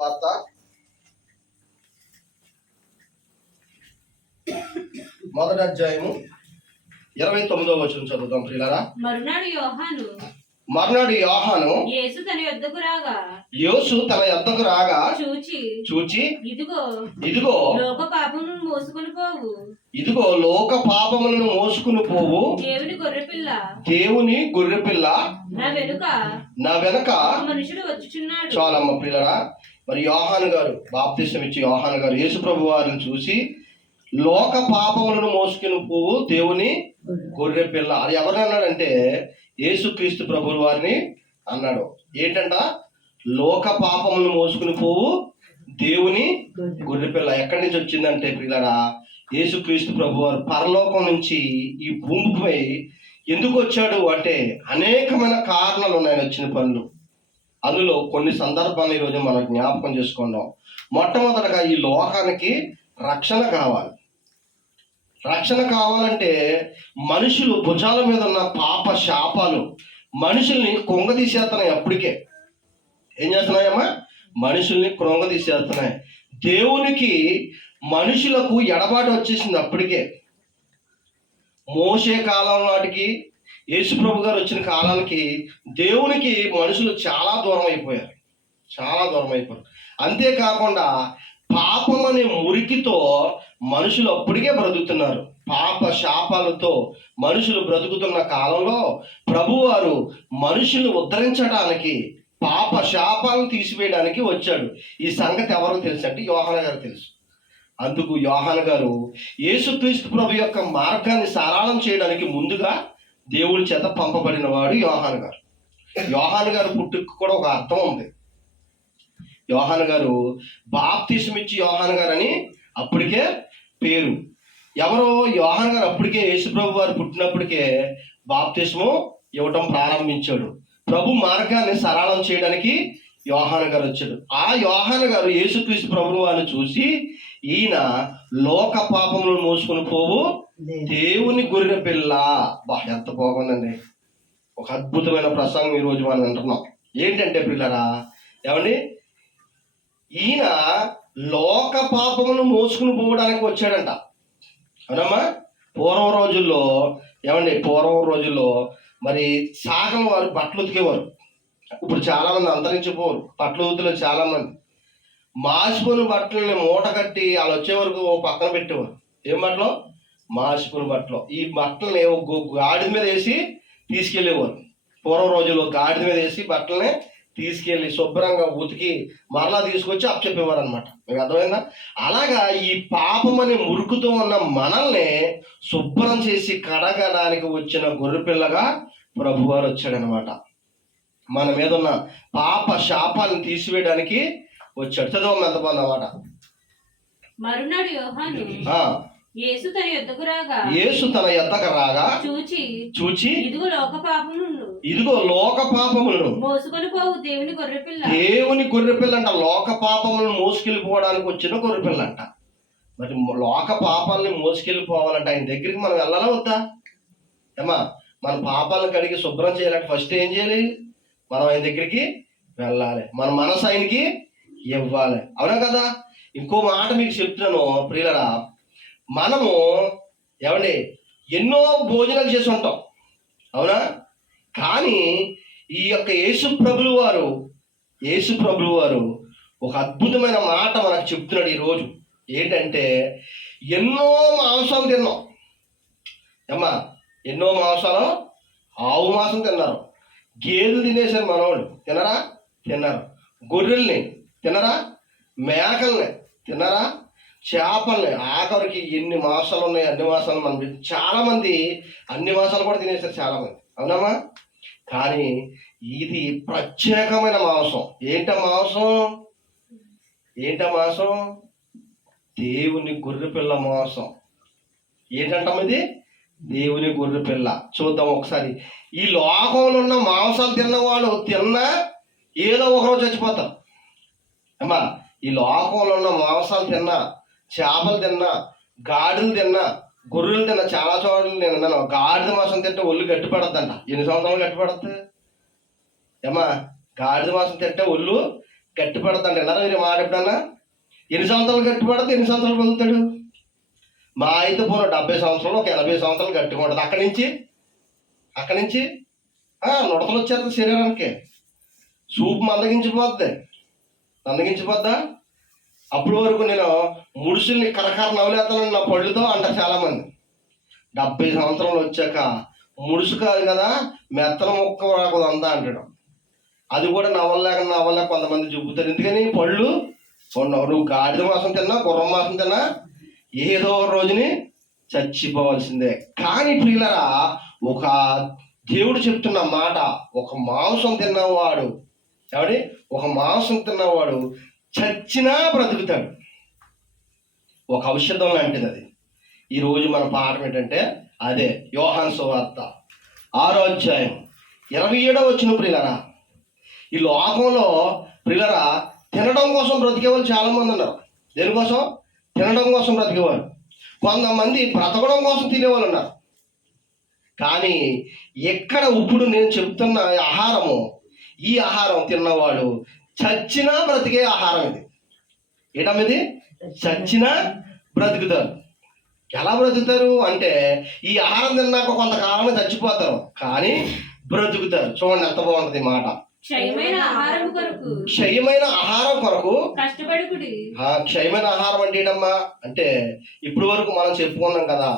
వార్త మొదటి అధ్యాయము 29వ వచనం చదువుదాం ప్రియులారా. మర్నాడు యోహాను యేసు తన యొద్దకు రాగా చూచి ఇదిగో లోక పాపములను మోసుకుని పోవు దేవుని గొర్రెపిల్ల నా వెనక చాలమ్మ ప్రియులారా. మరి యోహాను గారు బాప్తిసం ఇచ్చి యోహాను గారు యేసు ప్రభు వారిని చూసి లోక పాపములను మోసుకుని పోవు దేవుని గొర్రె పిల్ల అది ఎవరు అన్నాడంటే యేసుక్రీస్తు ప్రభువు వారిని అన్నాడు. ఏంటంట? లోక పాపములను మోసుకుని పోవు దేవుని గొర్రె పిల్ల. ఎక్కడి నుంచి వచ్చిందంటే పిల్లరా, యేసుక్రీస్తు ప్రభు వారు పరలోకం నుంచి ఈ భూమిపై ఎందుకు వచ్చాడు అంటే అనేకమైన కారణాలు ఉన్నాయి వచ్చిన పనులు. అందులో కొన్ని సందర్భాలు ఈరోజు మనం జ్ఞాపకం చేసుకుందాం. మొట్టమొదటగా ఈ లోకానికి రక్షణ కావాలి. రక్షణ కావాలంటే మనుషులు భుజాల మీద ఉన్న పాప శాపాలు మనుషుల్ని కృంగదీసేస్తున్నాయి. అప్పటికే ఏం చేస్తున్నాయమ్మా? మనుషుల్ని కృంగదీసేస్తున్నాయి. దేవునికి మనుషులకు ఎడబాటు వచ్చేసింది. అప్పటికే మోసే కాలం నాటికి యేసుప్రభు గారు వచ్చిన కాలానికి దేవునికి మనుషులు చాలా దూరం అయిపోయారు. అంతేకాకుండా పాపం అనే మురికితో మనుషులు అప్పటికే బ్రతుకుతున్నారు. పాప శాపాలతో మనుషులు బ్రతుకుతున్న కాలంలో ప్రభువారు మనుషుల్ని ఉద్ధరించడానికి పాప శాపాలను తీసివేయడానికి వచ్చాడు. ఈ సంగతి ఎవరికి తెలుసు అంటే యోహాను గారు తెలుసు. అందుకు యోహాను గారు యేసుక్రీస్తు ప్రభు యొక్క మార్గాన్ని సరళం చేయడానికి ముందుగా దేవుడి చేత పంపబడిన వాడు యోహాను గారు. యోహాను గారు పుట్టుకు కూడా ఒక అర్థం ఉంది. యోహాను గారు బాప్తిసం ఇచ్చి యోహాను గారు అని అప్పటికే పేరు. ఎవరో యోహాను గారు అప్పటికే యేసుప్రభు వారు పుట్టినప్పటికే బాప్తిస్ము ఇవ్వటం ప్రారంభించాడు. ప్రభు మార్గాన్ని సరళం చేయడానికి యోహాను గారు వచ్చాడు. ఆ యోహాను గారు యేసుక్రీస్తు ప్రభువు వారిని చూసి ఈయన లోక పాపములను మోసుకుని పోవు దేవుని గొర్రె పిల్ల. ఎంత బాగుందండి. ఒక అద్భుతమైన ప్రసంగం ఈరోజు మనం వింటున్నాం. ఏంటంటే పిల్లరా, ఏమండి, ఈయన లోక పాపమును మోసుకుని పోవడానికి వచ్చాడంట. అవునమ్మా? పూర్వం రోజుల్లో మరి సాగం వారు బట్టలు ఉతికేవారు. ఇప్పుడు చాలా మంది అంతరించిపోరు. బట్టలు ఉతిలో చాలా మంది మాసిపోయిన బట్టలని మూట కట్టి వాళ్ళు వచ్చే వరకు పక్కన పెట్టేవారు. ఏం బట్టలు? మాసిపోయిన బట్టలు. ఈ బట్టలని గాడిద మీద వేసి తీసుకెళ్ళేవారు. పూర్వం రోజుల్లో గాడిద మీద వేసి బట్టలని తీసుకెళ్ళి శుభ్రంగా ఉతికి మరలా తీసుకొచ్చి అప్పచెప్పేవారు అనమాట. మీకు అర్థమైందా? అలాగా ఈ పాపం అనే మురుకుతో ఉన్న మనల్ని శుభ్రం చేసి కడగడానికి వచ్చిన గొర్రెపిల్లగా ప్రభువారు వచ్చాడనమాట. మన మీద ఉన్న పాప శాపాలను తీసివేయడానికి వచ్చాడు. చదవమ్మ ఎంత బాగుందన్నమాట. మరునాడు యోహాను యేసు తన యొద్దకు రాగా చూచి ఇదిగో లోక పాపములను మోసుకొని పోవు దేవుని గొర్రెపిల్ల అంట. లోక పాపములను మోసుకెళ్ళిపోవడానికి వచ్చిన గొర్రెపిల్ల అంట. మరి లోక పాపాలని మోసుకెళ్ళిపోవాలంటే ఆయన దగ్గరికి మనం వెళ్ళాలా వద్దా? ఏమా, మన పాపాలను కడిగి శుభ్రం చేయాలంటే ఫస్ట్ ఏం చేయాలి? మనం ఆయన దగ్గరికి వెళ్ళాలి. మన మనసు ఆయనకి ఇవ్వాలి. అవునా కదా? ఇంకో మాట మీకు చెప్తున్నాను ప్రియులరా, మనము ఏమండి ఎన్నో భోజనాలు చేసి ఉంటాం. అవునా? కానీ ఈ యొక్క యేసు ప్రభులు వారు ఒక అద్భుతమైన మాట మనకు చెప్తున్నాడు ఈరోజు. ఏంటంటే ఎన్నో మాంసాలు తిన్నాం. అమ్మా, ఎన్నో మాంసాలు. ఆవు మాంసం తిన్నారు, గేదెలు తినేశారు మనవాళ్ళు. తిన్నారు. గొర్రెల్ని తినరా, మేకల్ని తినరా, చేపల్ని. ఆఖరికి ఎన్ని మాసాలు ఉన్నాయి అన్ని మాసాలు మనం చాలా మంది అన్ని మాసాలు కూడా తినేశారు చాలా మంది. అవునమ్మా? కానీ ఇది ప్రత్యేకమైన మాంసం. ఏంట మాంసం? దేవుని గొర్రెపిల్ల మాంసం. ఏంటంటాం ఇది? దేవుని గొర్రెపిల్ల. చూద్దాం ఒకసారి. ఈ లోకంలో ఉన్న మాంసాలు తిన్నవాళ్ళు తిన్నా ఏదో ఒకరోజు చచ్చిపోతారు. అమ్మా, ఈ లోకంలో ఉన్న మాంసాలు తిన్నా, చేపలు తిన్నా, గాడిదలు తిన్నా, గొర్రెలు తిన్నా, చాలా చోట్ల నేను విన్నాను. గాడిద మాంసం తింటే ఒళ్ళు గట్టి పడద్దంట. ఎన్ని సంవత్సరాలు గట్టి పడుతుంది? ఏమా, గాడిద మాంసం తింటే ఒళ్ళు గట్టి పడతాడు. ఎలా మీరు మాట ఎప్పుడన్నా ఎన్ని సంవత్సరాలు గట్టి పడితే ఎన్ని సంవత్సరాలు బతుకుతాడు? మా అయితే పోను 70 సంవత్సరాలు, ఒక 80 సంవత్సరాలు గట్టిగా ఉంటుంది. అక్కడి నుంచి నుడతలు వచ్చేది శరీరానికి, సూపు మందగించిపోద్దా. అప్పటి వరకు నేను ముడుసుల్ని కరకర నవ్వులేస్తానని నా పళ్ళుతో అంటారు చాలామంది. 70 సంవత్సరాలు వచ్చాక ముడుసు కాదు కదా, మెత్తన ముక్క రాకూడదు అంతా అంటాడు. అది కూడా నవ్వలేక కొంతమంది చూపుతారు. ఎందుకని? పళ్ళు నువ్వు గాడిద మాసం తిన్నా, గుర్రం మాసం తిన్నా ఏదో రోజుని చచ్చిపోవాల్సిందే. కానీ ప్రియులరా, ఒక దేవుడు చెప్తున్న మాట, ఒక మాంసం తిన్నవాడు చచ్చినా బ్రతుకుతాడు. ఒక ఔషధం లాంటిది అది. ఈరోజు మన పాఠం ఏంటంటే అదే యోహాను సువార్త 6వ అధ్యాయం 27వ వచనం. ప్రియులరా, ఈ లోకంలో ప్రియులరా తినడం కోసం బ్రతికేవాళ్ళు చాలా మంది ఉన్నారు. దేనికోసం? తినడం కోసం బ్రతికేవారు. కొంతమంది బ్రతకడం కోసం తినేవాళ్ళు ఉన్నారు. కానీ ఎక్కడ ఇప్పుడు నేను చెప్తున్న ఆహారము, ఈ ఆహారం తిన్నవాడు చచ్చినా బ్రతికే ఆహారం ఇది. ఏటమిది? చచ్చినా బ్రతుకుతారు. ఎలా బ్రతుకుతారు అంటే, ఈ ఆహారం తిన్నాక కొంతకాలం చచ్చిపోతారు, కానీ బ్రతుకుతారు. చూడండి ఎంత బాగుంటుంది మాట. క్షయమైన ఆహారం కొరకు కష్టపడుకుడి. క్షయమైన ఆహారం అంటే ఏంటమ్మా అంటే, ఇప్పుడు వరకు మనం చెప్పుకున్నాం కదా.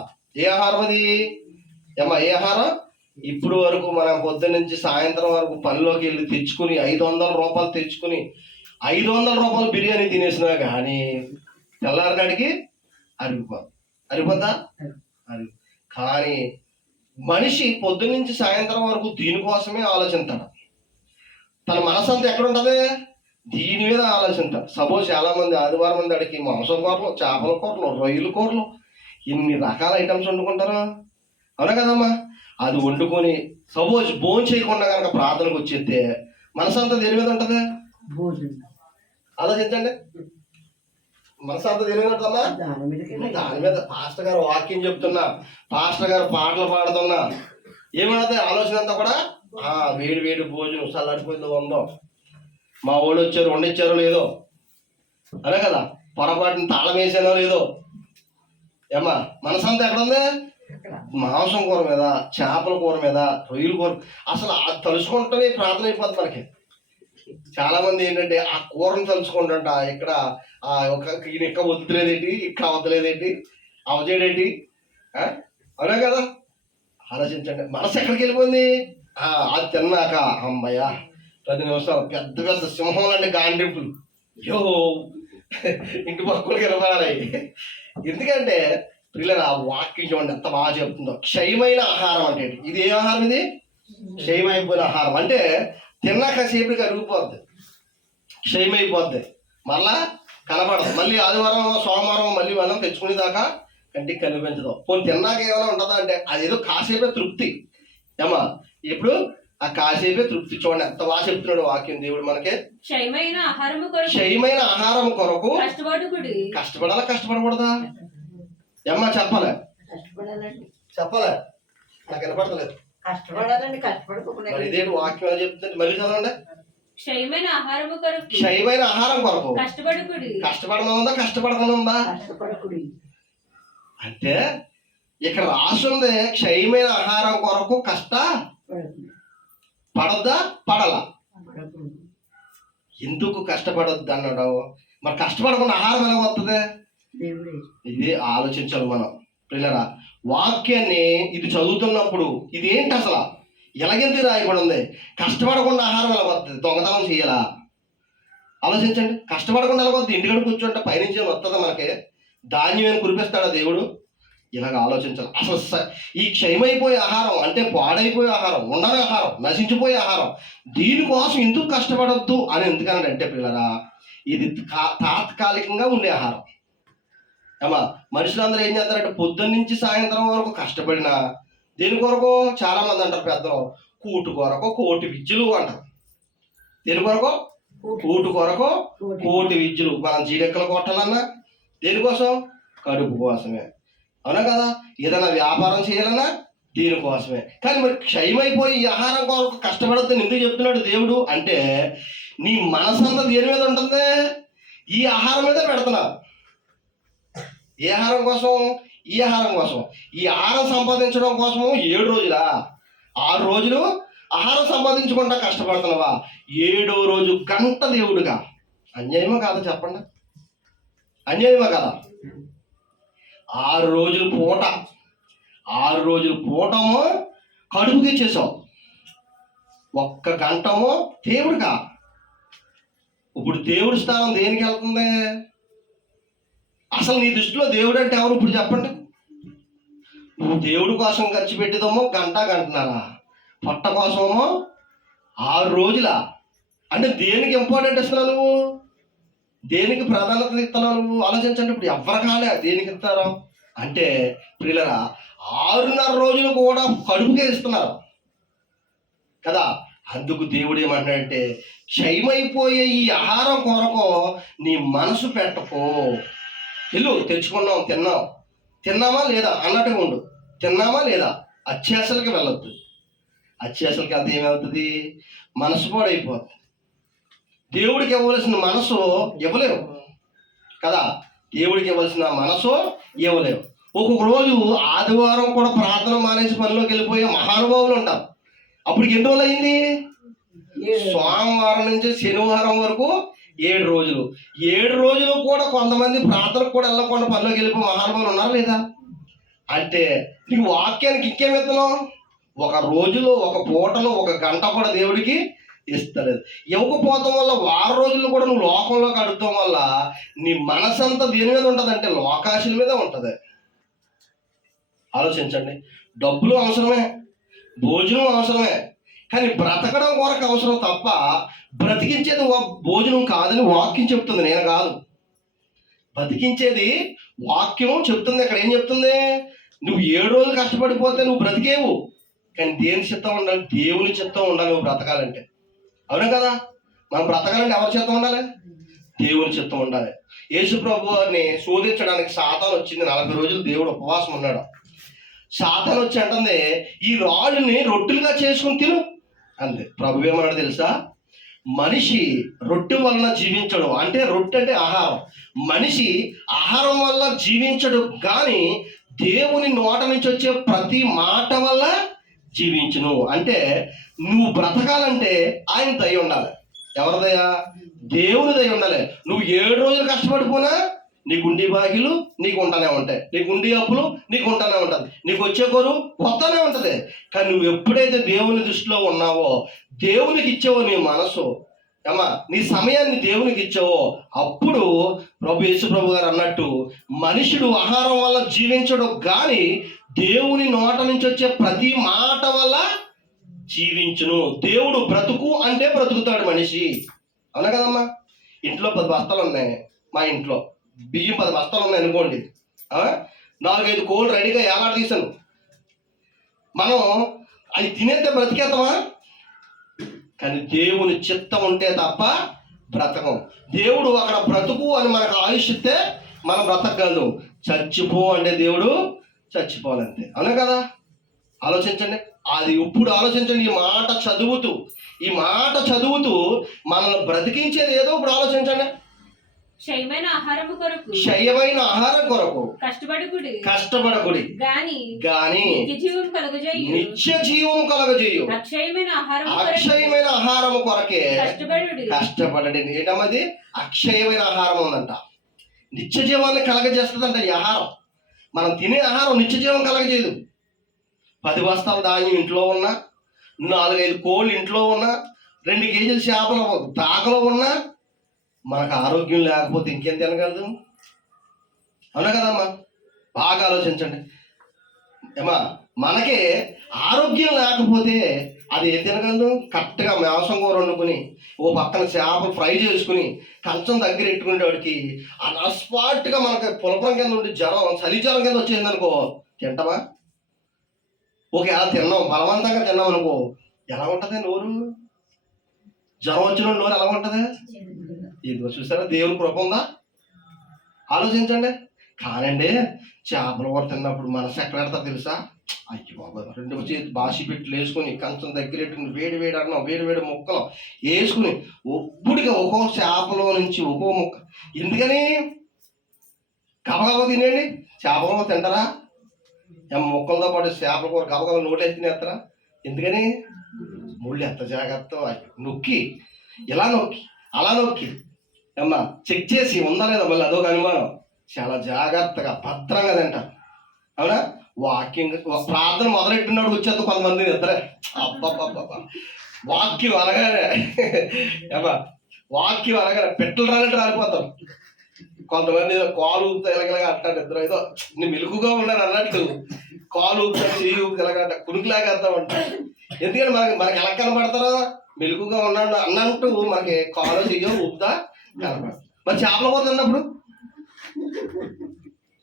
ఏ ఆహారం అది ఏమ్మా? ఏ ఆహారం? ఇప్పుడు వరకు మనం పొద్దున్న నుంచి సాయంత్రం వరకు పనిలోకి వెళ్ళి తెచ్చుకుని 500 రూపాయలు తెచ్చుకుని 500 రూపాయలు బిర్యానీ తినేసినా కానీ తెల్లారినాడికి అరిగిపోద్దా? కానీ మనిషి పొద్దున్న నుంచి సాయంత్రం వరకు దీనికోసమే ఆలోచిస్తాడు. తన మనసు అంతా ఎక్కడ ఉంటుంది? దీని మీద ఆలోచిస్తాడు. సపోజ్ చాలా మంది ఆదివారం మంది అడిగి మాంసం కూరలు, చేపల కూరలు, రొయ్యల కూరలు, ఇన్ని రకాల ఐటమ్స్ వండుకుంటారా? అవునా కదమ్మా? అది వండుకొని సపోజ్ భోజనం చేయకుండా కనుక ప్రార్థనకు వచ్చేస్తే మనసు అంతా దేని మీద ఉంటుంది? ఆలోచించండి. మనసు అంతా దేని మీద ఉంటుందమ్మా? దాని మీద. పాస్టర్ గారు వాక్యం చెప్తున్నా, పాస్టర్ గారు పాటలు పాడుతున్నా, ఏమవుతుంది ఆలోచన అంతా కూడా? వేడి వేడి భోజనం చల్లారిపోయిందో ఉందో, మా వాళ్ళు వచ్చారు వండిచ్చారో లేదో, అనే కదా, పొరపాటుని తాళం వేసానో లేదో. ఏమ్మా మనసంతా ఎక్కడ ఉంది? మాంసం కూర మీద, చేపల కూర మీద, రొయ్యల కూర. అసలు అది తలుచుకుంటేనే ప్రార్థన అయిపోతుంది మనకి. చాలా మంది ఏంటంటే ఆ కూరను తలుచుకుంటుంట, ఇక్కడ ఈయన ఇక్కడ వద్దులేదేంటి, ఇక్కడ వద్దలేదేంటి, అవజేడేంటి, అవునా కదా? ఆలోచించండి. మనసు ఎక్కడికి వెళ్ళిపోయింది? అది తిన్నాక అమ్మయ్య 10 నిమిషాలు పెద్ద పెద్ద సింహం లాంటి గాండ్రింపులు ఇంటి పక్కలకి వెళ్ళబడాలి. ఎందుకంటే పిల్లలు ఆ వాక్యం చూడండి ఎంత బాగా చెప్తుందో. క్షయమైన ఆహారం అంటే ఇది ఏ ఆహారం? ఇది క్షయమైపోయిన ఆహారం. అంటే తిన్నాక సేపుకి అరిగిపోద్ది, క్షయమైపోద్ది, మళ్ళా కనపడదు. మళ్ళీ ఆదివారం సోమవారం మళ్ళీ మనం తెచ్చుకునేదాకా కంటికి కనిపించదు. పోనీ తిన్నాక ఏమైనా ఉంటుందా అంటే అదేదో కాసేపే తృప్తి. ఏమా ఇప్పుడు ఆ కాసేపే తృప్తి. చూడండి ఎంత బాగా చెప్తున్నాడు వాక్యం దేవుడు మనకి. క్షయమైన ఆహారం కొరకు కష్టపడాలా కష్టపడకూడదా? ఏమ్మా చెప్పాలి నాకు వినపడతలేదు. ఇదేంటి వాక్యం ఎలా చెప్తుంది? మళ్ళీ చదవండి. క్షయమైన ఆహారం కొరకు కష్టపడనుందా కష్టపడకనుందా అంటే ఇక్కడ రాసుంది క్షయమైన ఆహారం కొరకు పడొద్దా పడాలా? ఎందుకు కష్టపడొద్దు అన్నాడు? మరి కష్టపడకుండా ఆహారం ఎలా వస్తుంది? ఇది ఆలోచించాలి మనం పిల్లరా. వాక్యాన్ని ఇది చదువుతున్నప్పుడు ఇది ఏంటి అసలు ఎలాగెంత రాయబడి ఉంది? కష్టపడకుండా ఆహారం ఎలా వస్తుంది? దొంగతనం చేయాలా? ఆలోచించండి. కష్టపడకుండా ఎలా వస్తుంది? ఇంటికడ కూర్చుంటే పైనుంచి వస్తుందా మనకి? ధాన్యం ఏమి కురిపిస్తాడా దేవుడు? ఇలాగ ఆలోచించాలి. అసలు ఈ క్షయమైపోయే ఆహారం అంటే పాడైపోయే ఆహారం, ఉండని ఆహారం, నశించిపోయే ఆహారం, దీనికోసం ఎందుకు కష్టపడొద్దు అని ఎందుకనంటే పిల్లరా, ఇది తాత్కాలికంగా ఉండే ఆహారం. ఏమా మనుషులందరూ ఏం చేస్తారంటే పొద్దున్న నుంచి సాయంత్రం వరకు కష్టపడినా దేని కొరకు? చాలా మంది అంటారు పెద్దలు, కూటు కొరకు కోటి విద్యలు అంటారు. దేని కొరకు? కూటు కొరకు కోటి విద్యలు. మనం జీడెక్కలు కొట్టాలన్నా దేనికోసం? కడుపు కోసమే. అవునా కదా? ఏదైనా వ్యాపారం చేయాలన్నా దీనికోసమే. కానీ మరి క్షయమైపోయి ఈ ఆహారం కొరకు కష్టపడద్దని ఎందుకు చెప్తున్నాడు దేవుడు అంటే, నీ మనసంతా దేని మీద ఉంటుంది? ఈ ఆహారం మీద పెడుతున్నారు. ఏ ఆహారం కోసం? ఈ ఆహారం కోసం. ఈ ఆహారం సంపాదించడం కోసము 7 రోజులా? 6 రోజులు ఆహారం సంపాదించకుండా కష్టపడుతున్నావా? 7వ రోజు గంట దేవుడుగా. అన్యాయమా కాదా చెప్పండి? అన్యాయమా కదా? 6 రోజులు పూట, 6 రోజులు పూటము కడుపుకి ఇచ్చేసావు, 1 గంటమో దేవుడుగా. ఇప్పుడు దేవుడి స్థానం దేనికి వెళ్తుంది? అసలు నీ దృష్టిలో దేవుడు అంటే ఎవరు ఇప్పుడు చెప్పండి? నువ్వు దేవుడి కోసం ఖర్చు పెట్టేదేమో గంటన్నర, పొట్ట కోసమేమో 6 రోజుల. అంటే దేనికి ఇంపార్టెంట్ ఇస్తున్నావు నువ్వు? దేనికి ప్రాధాన్యత ఇస్తున్నావు నువ్వు? ఆలోచించండి. ఇప్పుడు ఎవరు కాలే దేనికి ఇస్తారు అంటే ప్రియులరా, 6.5 రోజులు కూడా కడుపుకే ఇస్తున్నారు కదా. అందుకు దేవుడు ఏమంటాడంటే, క్షయమైపోయే ఈ ఆహారం కొరకు నీ మనసు పెట్టకో. ఇల్లు తెచ్చుకున్నాం, తిన్నామా లేదా అన్నట్టుగా ఉండు. తిన్నామా లేదా? అత్యాశలకి వెళ్ళొద్దు. అత్యాశలకి వెళ్తే ఏమవుతుంది? మనసు పాడైపోతుంది. దేవుడికి ఇవ్వవలసిన మనసు ఇవ్వలేవు కదా. దేవుడికి ఇవ్వాల్సిన మనసు ఇవ్వలేవు. ఒక్కొక్క రోజు ఆదివారం కూడా ప్రార్థన మానేసి పనిలోకి వెళ్ళిపోయే మహానుభావులు ఉంటారు. అప్పటికి ఎన్ని రోజులు అయింది? సోమవారం నుంచి శనివారం వరకు 7 రోజులు. 7 రోజులు కూడా కొంతమంది ప్రార్థనకు కూడా వెళ్ళకుండా పనిలోకి వెళ్ళిపోయి మహానుభావులు ఉన్నారు లేదా? అంటే నీకు వాక్యానికి ఇంకేం ఇస్తున్నావు? 1 రోజులో, 1 పూటలో, 1 గంట కూడా దేవుడికి ఇస్తలేదు. ఇవ్వకపోవటం వల్ల 6 రోజులు కూడా నువ్వు లోకంలోకి అడుగుతాం వల్ల నీ మనసంతా దేని మీద ఉంటుంది అంటే లోకాశల మీద ఉంటుంది. ఆలోచించండి. డబ్బులు అవసరమే, భోజనం అవసరమే, కానీ బ్రతకడం కొరకు అవసరం తప్ప బ్రతికించేది భోజనం కాదని వాక్యం చెప్తుంది, నేను కాదు. బ్రతికించేది వాక్యం చెప్తుంది. ఇక్కడ ఏం చెప్తుంది? నువ్వు 7 రోజులు కష్టపడిపోతే నువ్వు బ్రతికేవు, కానీ దేని చిత్తం ఉండాలి? దేవుని చిత్తం ఉండాలి నువ్వు బ్రతకాలంటే. అవునా కదా? మనం బ్రతకాలంటే ఎవరి చిత్తం ఉండాలి? దేవుని చిత్తం ఉండాలి. యేసు ప్రభువుని శోధించడానికి సాతాను వచ్చింది. 40 రోజులు దేవుడు ఉపవాసం ఉన్నాడు. సాతాను వచ్చి అంటుంది, ఈ రాళ్ళని రొట్టెలుగా చేసుకుని తిను అంతే. ప్రభు ఏమన్నాడు తెలుసా? మనిషి రొట్టె వలన జీవించడు. అంటే రొట్టె అంటే ఆహారం. మనిషి ఆహారం వల్ల జీవించడు, కానీ దేవుని నోట నుంచి వచ్చే ప్రతి మాట వల్ల జీవించును. అంటే నువ్వు బ్రతకాలంటే ఆయన దయ ఉండాలి. ఎవరి దయ? దేవుని దయ ఉండాలి. నువ్వు 7 రోజులు కష్టపడిపోయినా నీ గుండీ బాగిలు నీకు ఉంటానే ఉంటాయి, నీ గుండీ అప్పులు నీకు ఉంటానే ఉంటుంది, నీకు వచ్చే కోరు కొత్తనే ఉంటుంది. కానీ నువ్వు ఎప్పుడైతే దేవుని దృష్టిలో ఉన్నావో, దేవునికి ఇచ్చావో నీ మనసు, ఏమా నీ సమయాన్ని దేవునికి ఇచ్చావో, అప్పుడు యేసు ప్రభు గారు అన్నట్టు మనుషుడు ఆహారం వల్ల జీవించడు, కానీ దేవుని నోట నుంచి వచ్చే ప్రతి మాట వల్ల జీవించును. దేవుడు బ్రతుకు అంటే బ్రతుకుతాడు మనిషి. అవునా కదమ్మా? ఇంట్లో 10 బస్తాలు ఉన్నాయి. మా ఇంట్లో బియ్యం 10 బస్తాలు ఉన్నాయి అనుకోండి. 4-5 కోళ్ళు రెడీగా ఏలాడ తీసాను. మనం అవి తినేస్తే బ్రతికేద్దామా? కానీ దేవుని చిత్తం ఉంటే తప్ప బ్రతకం. దేవుడు అక్కడ బ్రతుకు అని మనకు ఆయుష్ ఇస్తే మనం బ్రతకగలం. చచ్చిపో అంటే దేవుడు చచ్చిపోవాలంతే. అవునా కదా? ఆలోచించండి. అది ఇప్పుడు ఆలోచించండి. ఈ మాట చదువుతూ మనల్ని బ్రతికించేది ఏదో ఇప్పుడు ఆలోచించండి. క్షయమైన ఆహారం కొరకు కష్టపడకుడి గాని నిత్య జీవం కలుగజేయు. అక్షయమైన ఆహారము కొరకే కష్టపడండి. ఏంటమ్మది? అక్షయమైన ఆహారం ఉందంట. నిత్య జీవాన్ని కలగజేస్తుందంట ఈ ఆహారం. మనం తినే ఆహారం నిత్య జీవం కలగజేయదు. 10 బస్తాల ధాన్యం ఇంట్లో ఉన్నా, 4-5 కోళ్ళు ఇంట్లో ఉన్నా, 2 కేజీల చేపలు దాకలో ఉన్నా, మనకు ఆరోగ్యం లేకపోతే ఇంకేం తినగలదు? అవునా కదమ్మా? బాగా ఆలోచించండి. ఏమా మనకే ఆరోగ్యం లేకపోతే అది ఏం తినగలదు? కరెక్ట్గా మాంసం కూర వండుకుని ఓ పక్కన చేపలు ఫ్రై చేసుకుని కంచం దగ్గర పెట్టుకునేవాడికి ఆ స్పాట్గా మనకి పులపరం కింద ఉండి చలి జ్వరం కింద వచ్చేసింది అనుకో, తింటామా? ఓకే, అలా తిన్నాం, బలవంతంగా తిన్నాం అనుకో, ఎలా ఉంటుంది నోరు? జ్వరం వచ్చిన నోరు ఎలా ఉంటుంది? ఇదిగో చూసారా, దేవుని కృప ఉందా? ఆలోచించండి. కానండి చేపల కూర తిన్నప్పుడు మనసు ఎక్కడ పెడతా తెలుసా? అయ్యి బాబా, రెండు చేతి బాసి పెట్టి వేసుకొని కంచం దగ్గర పెట్టుకుని వేడి వేడి అన్నం వేడి వేడి ముక్కలు వేసుకుని ఒప్పుడుగా ఒక్కో చేపలో నుంచి ఒక్కో ముక్క. ఎందుకని? గబగబా తినేయండి. చేపలు తింటారా? ముక్కలతో పాటు చేపల కూర గబగబా నోట్లేసి తినేస్తారా? ఎందుకని? ముళ్ళు ఎంత జాగ్రత్త, నొక్కి ఇలా నొక్కి అలా నొక్కి ఏమన్నా చెక్ చేసి ఉందా లేదా, మళ్ళీ అదొక అనుమానం. చాలా జాగ్రత్తగా భద్రంగా తింటారు. అవునా? వాక్యం ప్రార్థన మొదలెట్టినప్పుడు వచ్చేది కొంతమంది నిద్రే. అబ్బబ్బబ్బా, వాక్యం అనగానే ఏమా వాక్యం అనగానే పెట్టలు రానట్టు రాలిపోతాం. కొంతమంది కాలు ఊపుతా ఎలాగలాగా అంటారు, నిద్ర ఏదో నేను మెలుగుగా ఉన్నాను అన్నట్టు కాలు ఊపుతా చెయ్యి ఊపుతా ఎలాగంట కునుకులాగా అంటామంటారు. ఎందుకంటే మనకి ఎలా కనబడతారో మెలుగుగా ఉన్నాడు అన్నట్టు మనకి కాలు చెయ్యో ఊపుతా కనబడతారు. మరి చేపల కూర తిన్నప్పుడు,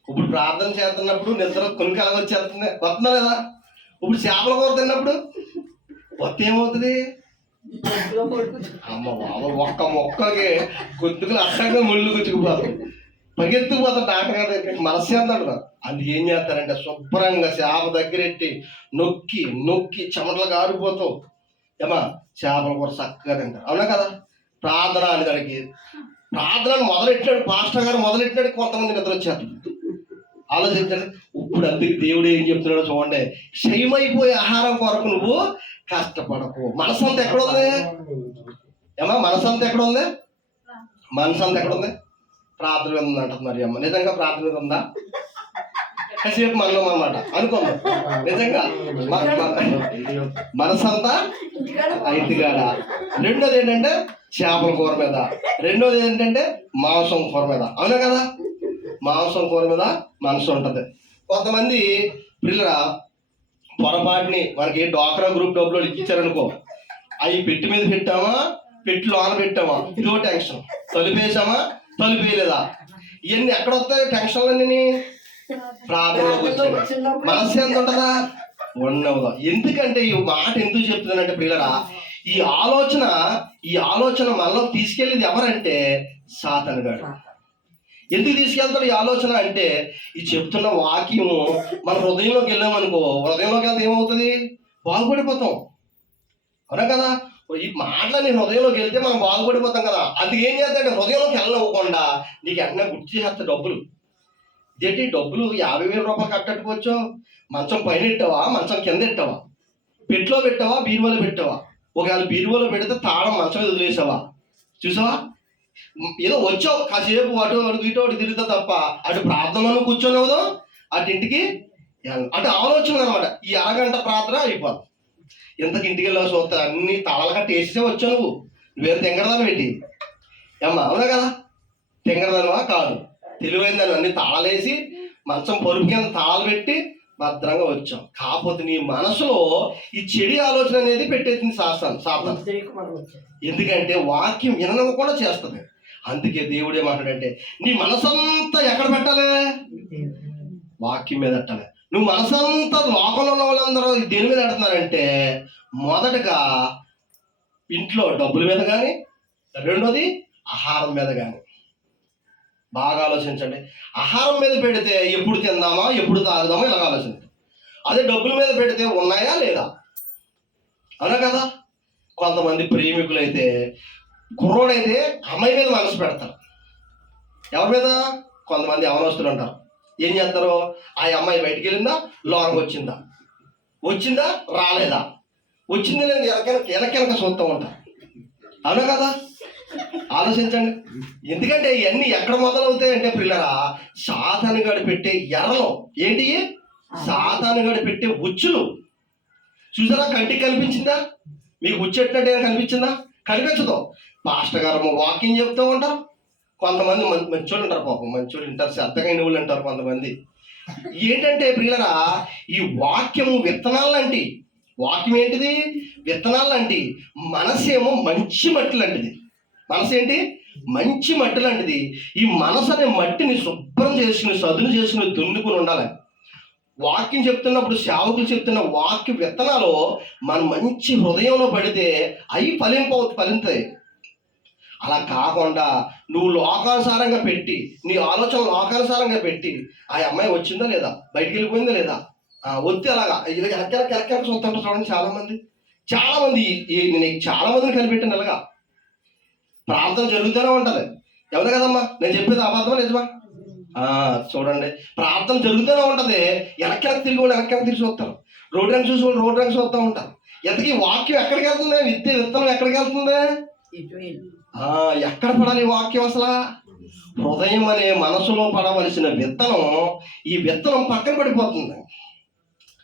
ఇప్పుడు ప్రార్థన చేస్తున్నప్పుడు నిద్ర కొనుక్కు ఎలా వచ్చేస్తుంది, వస్తుందా లేదా? ఇప్పుడు చేపల కూర తిన్నప్పుడు వస్తే ఏమవుతుంది? అమ్మ బాబా, ఒక్క మొక్కకి కొద్దిగా అర్థంగా ముళ్ళు గుచ్చుకుపోతాం, పగెత్తుకుపోతాం డాక్టర్ గారి దగ్గరికి. మనశ్శాంతాడు. అందుకు ఏం చేస్తారంటే శుభ్రంగా చేప దగ్గరెట్టి నొక్కి నొక్కి చెమటలు కారిపోతావు ఏమా చేపల కూర చక్కగా తింటారు. అవునా కదా? ప్రార్థన అని దానికి ప్రార్థనను మొదలెట్టాడు పాస్టర్ గారు, మొదలెట్టాడు కొంతమంది నిద్ర వచ్చారు. ఆలోచించండి. ఇప్పుడు అందుకు దేవుడు ఏం చెప్తున్నాడో చూడండి. క్షయమైపోయే ఆహారం కొరకు నువ్వు కష్టపడకు. మనసంతా ఎక్కడుంది ఏమా? మనసంతా ఎక్కడుంది? మనసంతా ఎక్కడుంది? ప్రార్థన మీద ఉంది అంటుంది మరి అమ్మ. నిజంగా ప్రార్థన మీద ఉందా? కాసేపు మనలో అన్నమాట అనుకుందాం. నిజంగా మనసంతా ఐతిగాడ. రెండోది ఏంటంటే చేపల కూర మీద, రెండోది ఏంటంటే మాంసం కూర మీద. అవునా కదా? మాంసం కూర మీద మనసు ఉంటుంది. కొంతమంది పిల్లల పొరపాటుని మనకి డ్వాక్రా గ్రూప్ డబ్బులు ఇచ్చారనుకో, అవి పెట్టి మీద పెట్టామా పెట్టి లోన పెట్టామా ఇదో టెన్షన్, తలుపేసామా తలుపేయలేదా, ఇవన్నీ ఎక్కడ వస్తాయి టెన్షన్లన్నీ? ప్రార్థనలోకి వచ్చాయి. మనసు ఎంత ఉంటుందా? ఉండవుదా. ఎందుకంటే ఈ మాట ఎందుకు చెప్తుందంటే పిల్లరా, ఈ ఆలోచన మనలో తీసుకెళ్ళేది ఎవరంటే సాతాను గాడు. ఎందుకు తీసుకెళ్తాడు ఈ ఆలోచన అంటే, ఈ చెప్తున్న వాక్యము మన హృదయంలోకి వెళ్ళామనుకో, హృదయంలోకి వెళ్తే ఏమవుతుంది? బాగుపడిపోతాం. అవునా కదా? ఈ మాటలని హృదయంలోకి వెళ్తే మనం బాగుపడిపోతాం కదా. అది ఏం చేద్దాంటే హృదయంలోకి వెళ్ళనివ్వకుండా నీకు వెంటనే గుర్తు చేస్తే డబ్బులు ఇదేంటి, డబ్బులు 50,000 రూపాయలు కట్టట్టుకోవచ్చు. మంచం పైన పెట్టావా మంచం కింద పెట్టావా, పెట్లో పెట్టావా బీరువాలో పెట్టావా? ఒకవేళ బీరువాలో పెడితే తాళం మంచం మీద వదిలేసావా? చూసావా? ఏదో వచ్చావు కాసేపు అటు అడుగు ఇటు అటు తిరుగుతా తప్ప అటు ప్రార్థనలో కూర్చోలేవుదో, అటు ఇంటికి అటు ఆలోచన అనమాట. ఈ అరగంట ప్రార్థన అయిపోతుంది. ఇంతకు ఇంటికి వెళ్ళావు చూస్తా అన్ని తాళాలు కట్టి వేసేసే వచ్చావు. నువ్వేం తెంగరదాన్ని పెట్టి ఏమ్మా? అవునా కదా? తెంగరదానివా? కాదు, తెలివైన దాన్ని అన్ని తాళాలేసి మంచం పరుపు కింద తాళాలు పెట్టి భద్రంగా వచ్చాం. కాకపోతే నీ మనసులో ఈ చెడు ఆలోచన అనేది పెట్టేసింది సాతాను. ఎందుకంటే వాక్యం వినకుండా చేస్తుంది. అందుకే దేవుడు ఏమంటాడంటే నీ మనసంతా ఎక్కడ పెట్టాలి? వాక్యం మీద పెట్టాలి. నువ్వు మనసంతా లోకంలో ఉన్న వాళ్ళందరూ దేని మీద పెడుతున్నారంటే, మొదటగా ఇంట్లో డబ్బుల మీద కానీ, రెండోది ఆహారం మీద కానీ. బాగా ఆలోచించండి. ఆహారం మీద పెడితే ఎప్పుడు తిందామా ఎప్పుడు తాగుదామా ఇలాగ ఆలోచిస్తాం. అదే డబ్బుల మీద పెడితే ఉన్నాయా లేదా? అవునా కదా? కొంతమంది ప్రేమికులైతే కుర్రోడైతే అమ్మాయి మీద మనసు పెడతారు. ఎవరి మీద? కొంతమంది అవనస్తులు అంటారు. ఏం చేస్తారు? ఆ అమ్మాయి బయటికి వెళ్ళిందా, లోనకు వచ్చిందా రాలేదా, వచ్చింది లేదు వెనక చూస్తూ ఉంటారు. అవునా కదా? ఆలోచించండి. ఎందుకంటే ఇవన్నీ ఎక్కడ మొదలవుతాయి అంటే పిల్లరా, సాతానుగాడు పెట్టే ఎర్రలు ఏంటి? సాతానుగాడు పెట్టే ఉచ్చులు. చూసారా? కంటికి కనిపించిందా? మీకు ఉచ్చెట్టినట్టు ఏమైనా కనిపించిందా? కనిపించదు. పాస్టర్ గారు వాక్యం చెప్తూ ఉంటారు. కొంతమంది మంచోళ్ళు ఉంటారు, పాపం మంచోళ్ళు ఉంటారు, శ్రద్ధగా వాళ్ళు అంటారు కొంతమంది. ఏంటంటే పిల్లరా, ఈ వాక్యము విత్తనాలు లాంటి. వాక్యం ఏంటిది? విత్తనాలు లాంటి. మనసేమో మంచి మట్టి లాంటిది. మనసు ఏంటి? మంచి మట్టి లాంటిది. ఈ మనసు అనే మట్టిని శుభ్రం చేసుకుని సదును చేసుకుని దున్నుకుని ఉండాలి. వాక్యం చెప్తున్నప్పుడు సేవకులు చెప్తున్న వాక్య విత్తనాలు మన మంచి హృదయంలో పడితే అవి ఫలింతాయి. అలా కాకుండా నువ్వు లోకానుసారంగా పెట్టి, నీ ఆలోచన లోకానుసారంగా పెట్టి, ఆ అమ్మాయి వచ్చిందా లేదా, బయటికి వెళ్ళిపోయిందా లేదా, ఒత్తి అలాగా ఇలా ఎక్కడ చూస్తుంటారు చూడండి. చాలా మంది నేను చాలా మందిని కనిపెట్టాను ఇలాగా. ప్రార్థన జరుగుతూనే ఉంటది. ఎవరు కదమ్మా నేను చెప్పేది అబద్ధమా నిజమా? చూడండి, ప్రార్థన జరుగుతూనే ఉంటది. వెనక్కి తిరిగి చూస్తారు. రోడ్డు రంగు చూసి రోడ్డు రంగు చూస్తూ ఉంటారు. ఎంతకీ వాక్యం ఎక్కడికి వెళ్తుంది? విత్తనం ఎక్కడికి వెళ్తుంది? ఎక్కడ పడాలి ఈ వాక్యం? అసలు హృదయం అనే మనసులో పడవలసిన విత్తనం, ఈ విత్తనం పక్కన పడిపోతుంది.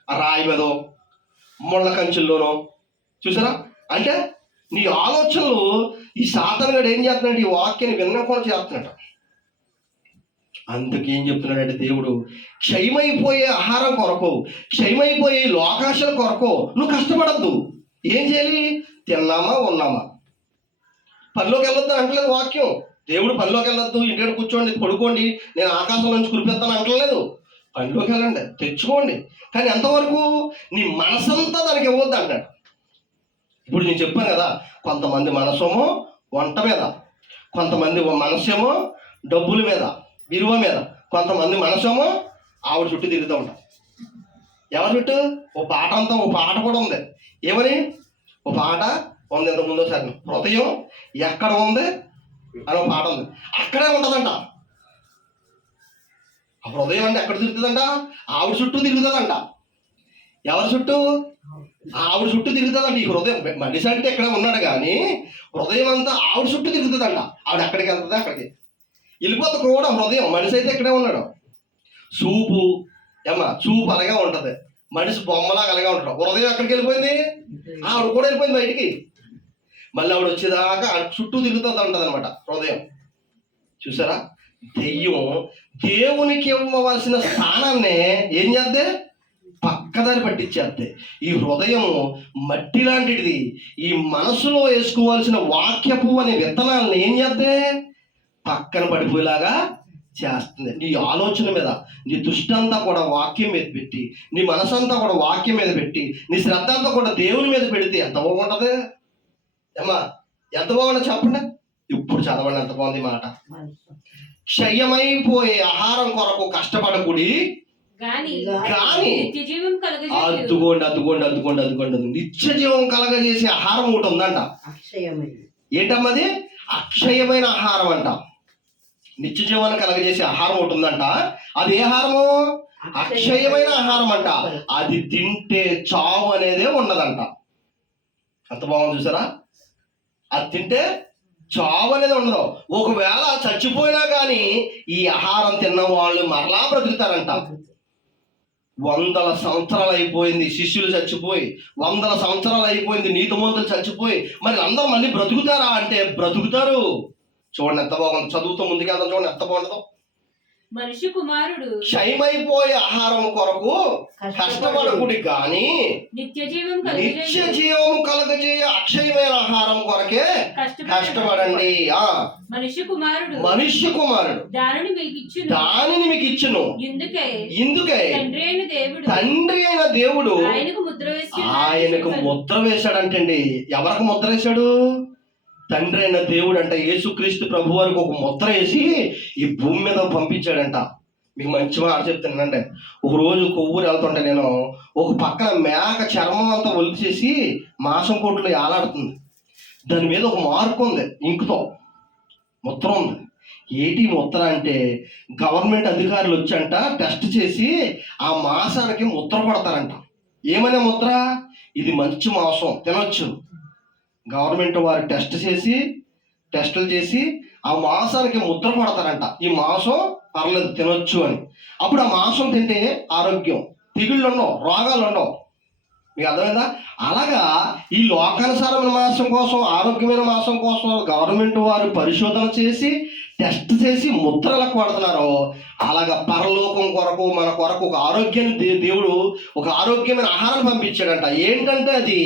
ఆ రాయి మీదో ముళ్ళ కంచుల్లోనో. చూసారా? అంటే నీ ఆలోచనలు ఈ సాతానుగాడు ఏం చేస్తున్నాడు? ఈ వాక్యాన్ని విన్నకుండా చేస్తున్నాడు. అందుకేం చెప్తున్నాడంటే దేవుడు, క్షయమైపోయే ఆహారం కొరకు, క్షయమైపోయే లోకాశల కొరకు నువ్వు కష్టపడద్దు. ఏం చేయాలి? తిన్నామా ఉన్నామా. పనిలోకి వెళ్ళొద్దు అంటలేదు వాక్యం. దేవుడు పనిలోకి వెళ్ళొద్దు, ఇంటికి కూర్చోండి పడుకోండి నేను ఆకాశం నుంచి కురిపిస్తాను అంటలేదు. పనిలోకి వెళ్ళండి, తెచ్చుకోండి. కానీ ఎంతవరకు? నీ మనసంతా దానికి ఇవ్వద్దు అంటాడు. ఇప్పుడు నేను చెప్పాను కదా, కొంతమంది మనసేమో వంట మీద, కొంతమంది మనసేమో డబ్బుల మీద, విలువ మీద, కొంతమంది మనసేమో ఆవిడ చుట్టూ తిరుగుతూ ఉంటారు. ఎవరి చుట్టూ? ఓ పాట కూడా ఉంది. ఏమని? ఓ పాట ఉంది. ఇంత ముందోసారి హృదయం ఎక్కడ ఉంది అని ఒక పాట ఉంది. అక్కడే ఉంటుందంట. ఆ హృదయం అంటే ఎక్కడ తిరుగుతుందంట? ఆవిడ చుట్టూ తిరుగుతుందంట. ఎవరి చుట్టూ? ఆవిడ చుట్టూ తిరుగుతుందంట. ఈ హృదయం మనిషి అంటే ఎక్కడ ఉన్నాడు కానీ హృదయం అంతా ఆవిడ చుట్టూ తిరుగుతుందంట. ఆవిడ ఎక్కడికి వెళ్తుంది అక్కడికి వెళ్ళిపోతే కూడా హృదయం. మనిషి అయితే ఇక్కడే ఉన్నాడు. చూపు అలాగే ఉంటది. మనిషి బొమ్మలాగా అలాగే ఉంటాడు. హృదయం ఎక్కడికి వెళ్ళిపోయింది? ఆవిడ కూడా వెళ్ళిపోయింది బయటికి. మళ్ళీ ఆవిడ వచ్చేదాకా చుట్టూ తిరుగుతుంది ఉంటది అనమాట హృదయం. చూసారా? దెయ్యం దేవునికి ఇవ్వవలసిన స్థానాన్ని ఏం చేద్దే? పక్కదారి పట్టించేస్తే. ఈ హృదయం మట్టి లాంటిది. ఈ మనసులో వేసుకోవాల్సిన వాక్యపు అనే విత్తనాలను ఏం చేద్దే? పక్కన పడిపోయేలాగా చేస్తుంది. నీ ఆలోచన మీద, నీ దృష్టి అంతా కూడా వాక్యం మీద పెట్టి, నీ మనసంతా కూడా వాక్యం మీద పెట్టి, నీ శ్రద్ధ అంతా కూడా దేవుని మీద పెడితే ఎంత బాగుంటుంది ఎంత బాగుంటుంది చెప్పండి. ఇప్పుడు చదవండి ఎంత బాగుంది మాట. క్షయమైపోయే ఆహారం కొరకు కష్టపడకూడి కానీ అద్దుకోండి నిత్య జీవం కలగజేసే ఆహారం ఒకటి ఉందంట. ఏంటమ్మది? అక్షయమైన ఆహారం అంట. నిత్య జీవాన్ని కలగజేసే ఆహారం ఒకటి ఉందంట. అది ఏ ఆహారము? అక్షయమైన ఆహారం అంట. అది తింటే చావు అనేదే ఉండదంట. అంత బాగుంది చూసారా? అది తింటే చావు అనేది ఉండదు. ఒకవేళ చచ్చిపోయినా కానీ ఈ ఆహారం తిన్న వాళ్ళు మరలా బ్రతుకుతారంట. 100 సంవత్సరాలు అయిపోయింది శిష్యులు చచ్చిపోయి, 100 సంవత్సరాలు అయిపోయింది నీతిమంతులు చచ్చిపోయి, మరి అందరూ మళ్ళీ బ్రతుకుతారా అంటే బ్రతుకుతారు. చూడండి ఎంత బాగుంది. చదువుతూ ముందుకెళ్తాం చూడండి ఎంత బాగుంటుందో. మనిషి కుమారుడు క్షయమైపోయే ఆహారం కొరకు కష్టపడకుడి కానీ నిత్య జీవము కలగజేయ అక్షయమైన ఆహారం కొరకే కష్టపడండి. మనిషి కుమారుడు దానిని మీకు ఇచ్చును. ఇందుకే తండ్రి అయిన దేవుడు ఆయనకు ముద్ర వేశాడంటండి. ఎవరికి ముద్ర వేశాడు? తండ్రి అయిన దేవుడు అంట యేసుక్రీస్తు ప్రభు వారికి ఒక ముద్ర వేసి ఈ భూమి మీద పంపించాడంట. మీకు మంచి మాట చెప్తానండి. ఒక రోజు కొవ్వూరు వెళ్తుంటే నేను ఒక పక్కన మేక చర్మం అంతా ఒలిచేసి మాంసం కోట్లు ఏలాడుతుంది. దాని మీద ఒక మార్కు ఉంది, ఇంకుతో ముద్ర ఉంది. ఏటి ముద్ర అంటే గవర్నమెంట్ అధికారులు వచ్చంట టెస్ట్ చేసి ఆ మాంసానికి ముద్ర పడతారంట. ఏమనే ముద్ర? ఇది మంచి మాంసం తినొచ్చు. గవర్నమెంట్ వారు టెస్టులు చేసి ఆ మాంసానికి ముద్ర పడతారంట. ఈ మాంసం పర్లేదు తినొచ్చు అని. అప్పుడు ఆ మాంసం తింటే ఆరోగ్యం, తెగుళ్ళు ఉండవు, రోగాలు ఉండవు. మీకు అర్థమైందా? అలాగా ఈ లోకానుసారమైన మాంసం కోసం, ఆరోగ్యమైన మాంసం కోసం గవర్నమెంట్ వారు పరిశోధన చేసి టెస్ట్ చేసి ముద్రలకు పడుతున్నారు. అలాగా పరలోకం కొరకు మన కొరకు ఒక ఆరోగ్యాన్ని దేవుడు ఒక ఆరోగ్యమైన ఆహారం పంపించాడంట. ఏంటంటే అది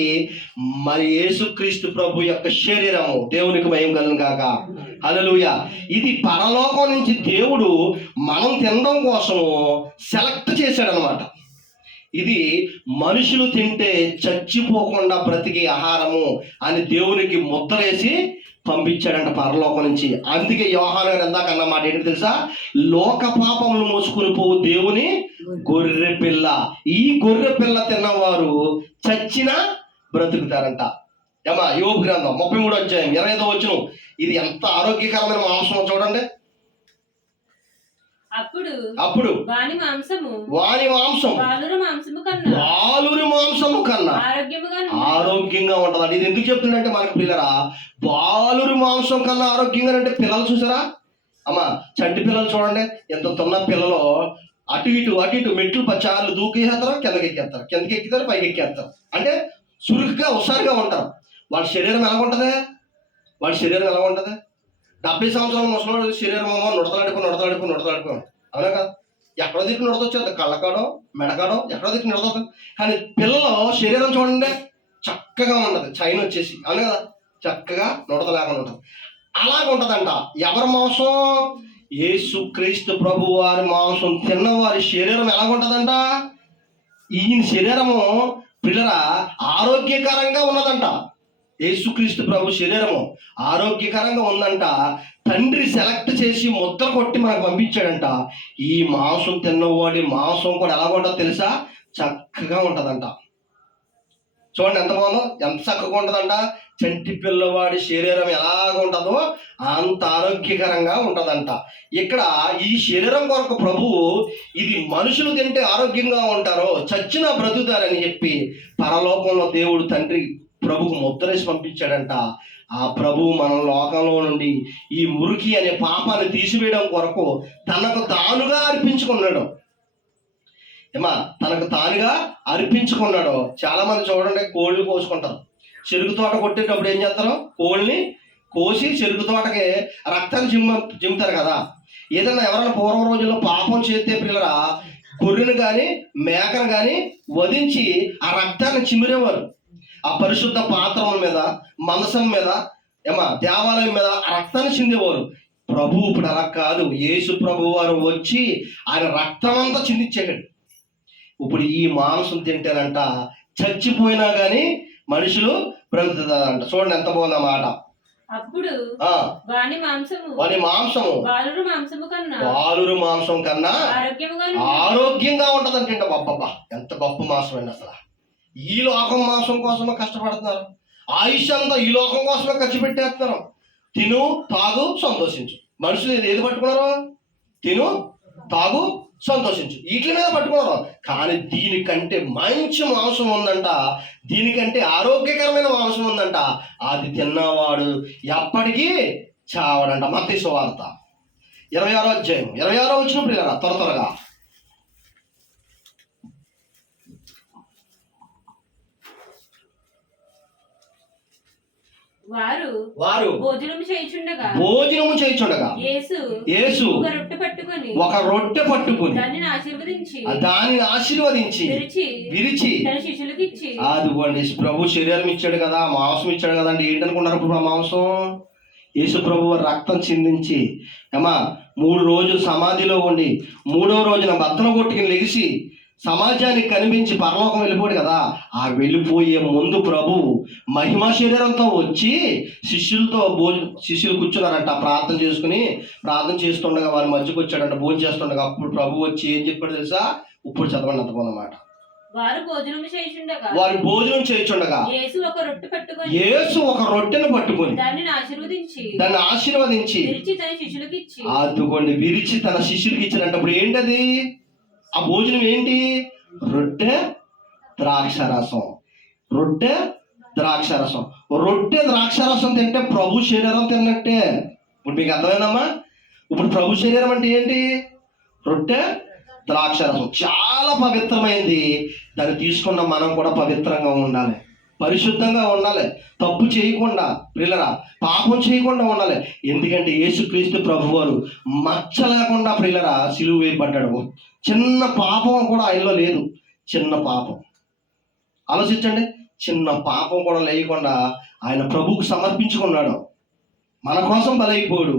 మరి యేసుక్రీస్తు ప్రభు యొక్క శరీరము. దేవునికి మహిమ కలుగును గాక. హల్లెలూయా. ఇది పరలోకం నుంచి దేవుడు మనం తినడం కోసము సెలెక్ట్ చేశాడనమాట. ఇది మనుషులు తింటే చచ్చిపోకుండా బ్రతికే ఆహారము అని దేవునికి ముద్రేసి పంపించాడంట పరలోకం నుంచి. అందుకే యోహాను గారు ఎందాక అన్న మాట ఏంటి తెలుసా? లోక పాపములు మోసుకుని పోవు దేవుని గొర్రె పిల్ల. ఈ గొర్రె పిల్ల తిన్నవారు చచ్చినా బ్రతుకుతారంట. ఏమా యోబు గ్రంథం 33వ అధ్యాయం 25వ వచనం. ఇది ఎంత ఆరోగ్యకరమైన మాంసం చూడండి. అప్పుడు వాని మాంసం బాలురి మాంసము కన్నా ఆరోగ్యంగా ఉంటది. ఇది ఎందుకు చెప్తుందంటే మనకు పిల్లరా, బాలురి మాంసం కన్నా ఆరోగ్యంగా అంటే పిల్లలు చూసారా అమ్మా, చంటి పిల్లలు చూడండి, ఎంత తొన్న పిల్లలు అటు ఇటు మెట్లు పచ్చాలు దూకేస్తారు, కిందకి ఎక్కిస్తారు, పైకి ఎక్కేస్తారు. అంటే చురుకుగా హుషారుగా ఉంటారు. వాళ్ళ శరీరం ఎలా ఉంటుంది? 70 సంవత్సరాల ముసలి శరీరం నుడతలాడిపోయి అవునా కదా? ఎక్కడో దిక్కు నుడతొచ్చేది, కళ్ళకాడో మెడకాడో ఎక్కడో దిక్కు నుడత. కానీ పిల్లలు శరీరం చూడండి చక్కగా ఉంటుంది, చైన్ వచ్చేసి అవును కదా, చక్కగా నుడత లేకుండా ఉంటుంది. అలాగ ఉంటుందంట. ఎవరి మాంసం? యేసుక్రీస్తు ప్రభు వారి మాంసం తిన్నవారి శరీరం ఎలాగుంటుందంట? ఈయన శరీరము పిల్లరా ఆరోగ్యకరంగా ఉన్నదంట. యేసుక్రీస్తు ప్రభు శరీరము ఆరోగ్యకరంగా ఉందంట. తండ్రి సెలెక్ట్ చేసి ముద్ర కొట్టి మనకు పంపించాడంట. ఈ మాంసం తిన్నవాడి మాంసం కూడా ఎలాగుంటుందో తెలుసా? చక్కగా ఉంటుందంట. చూడండి ఎంత బాగుందో, ఎంత చక్కగా ఉంటుందంట. చంటి పిల్లవాడి శరీరం ఎలాగ ఉంటుందో అంత ఆరోగ్యకరంగా ఉంటుందంట. ఇక్కడ ఈ శరీరం కొరకు ప్రభువు ఇది మనుషులు తింటే ఆరోగ్యంగా ఉంటారో చచ్చినా బ్రతుకుతారని చెప్పి పరలోకంలో దేవుడు తండ్రి ప్రభుకు ముద్రేసి పంపించాడంట. ఆ ప్రభువు మన లోకంలో నుండి ఈ మురికి అనే పాపాన్ని తీసివేయడం కొరకు తనకు తానుగా అర్పించుకున్నాడు. తనకు తానుగా అర్పించుకున్నాడు. చాలా మంది చూడండి, కోళ్ళు కోసుకుంటారు. చెరుకు తోట కొట్టేటప్పుడు ఏం చేస్తారు? కోళ్ళని కోసి చెరుకు తోటకి రక్తాన్ని జిమ్ముతారు కదా. ఏదైనా ఎవరైనా పూర్వ రోజుల్లో పాపం చేస్తే పిల్లరా గొర్రెను కానీ మేకను కానీ వధించి ఆ రక్తాన్ని చిమిరేవారు. ఆ పరిశుద్ధ పాత్రల మీద, మనసం మీద, దేవాలయం మీద ఆ రక్తాన్ని చిందేవారు. ప్రభు ఇప్పుడు అలా కాదు. యేసు ప్రభు వారు వచ్చి ఆయన రక్తం అంతా చిందించాడు. ఇప్పుడు ఈ మాంసం తింటేనంట చచ్చిపోయినా కానీ మనుషులు బ్రతుకుతారంట. చూడండి ఎంత బాగుంది మాట. వాని మాంసము బాలురు మాంసం కన్నా ఆరోగ్యంగా ఉంటదంటే బాబ్బా, ఎంత గొప్ప మాంసం అండి. అసలు ఈ లోకం మాంసం కోసమే కష్టపడుతున్నారు. ఆయుష్ అంతా ఈ లోకం కోసమే ఖర్చు పెట్టేస్తున్నారు. తిను, తాగు, సంతోషించు. మనుషులు ఏది పట్టుకున్నారు? తిను, తాగు, సంతోషించు. వీటి మీద పట్టుకున్నారు. కానీ దీనికంటే మంచి మాంసం ఉందంట, దీనికంటే ఆరోగ్యకరమైన మాంసం ఉందంట. అది తిన్నవాడు ఎప్పటికీ చావడంట. మత్తయి సువార్త 26వ అధ్యాయం 26వ వచనం పిల్లరా త్వరగా. వారు భోజనము చేయుచుండగా యేసు ఒక రొట్టె పట్టుకొని దానిని ఆశీర్వదించి విరిచి అదిగోండి ప్రభు శరీరం ఇచ్చాడు కదా, మాంసం ఇచ్చాడు కదా. అంటే ఏంటనుకున్నారు ఇప్పుడు? ఆ మాంసం యేసు ప్రభు రక్తం చిందించి 3 రోజులు సమాధిలో ఉండి 3వ రోజున బద్దలు కొట్టుకుని లెగిసి సమాజానికి కనిపించి పరలోకం వెళ్ళిపోయాడు కదా. ఆ వెళ్ళిపోయే ముందు ప్రభు మహిమా శరీరంతో వచ్చి శిష్యులు కూర్చున్నారంట. ప్రార్థన చేస్తుండగా వారి మధ్యకు వచ్చాడంట. భోజనం చేస్తుండగా అప్పుడు ప్రభు వచ్చి ఏం చెప్పాడు తెలుసా? ఇప్పుడు చదవండి అంత బాగున్నమాట. వారు భోజనం చేయుచుండగా యేసు ఒక రొట్టెను పట్టుకొని దాన్ని ఆశీర్వదించి అదుకోండి విరిచి తన శిష్యులకి ఇచ్చారంట. ఇప్పుడు ఏంటది? ఆ భోజనం ఏంటి? రొట్టె ద్రాక్షరసం. రొట్టె ద్రాక్షరసం తింటే ప్రభు శరీరం తిన్నట్టే. ఇప్పుడు మీకు అర్థమైందమ్మా? ఇప్పుడు ప్రభు శరీరం అంటే ఏంటి? రొట్టె ద్రాక్షరసం. చాలా పవిత్రమైంది. దాన్ని తీసుకున్న మనం కూడా పవిత్రంగా ఉండాలి, పరిశుద్ధంగా ఉండాలి, తప్పు చేయకుండా పిల్లరా పాపం చేయకుండా ఉండాలి. ఎందుకంటే యేసుక్రీస్తు ప్రభు వారు మచ్చ లేకుండా పిల్లరా సిలువ వేయబడ్డాడు. చిన్న పాపం కూడా ఆయనలో లేదు. చిన్న పాపం ఆలోచించండి, చిన్న పాపం కూడా లేకుండా ఆయన ప్రభువుకు సమర్పించుకున్నాడు. మన కోసం బలైపోయాడు.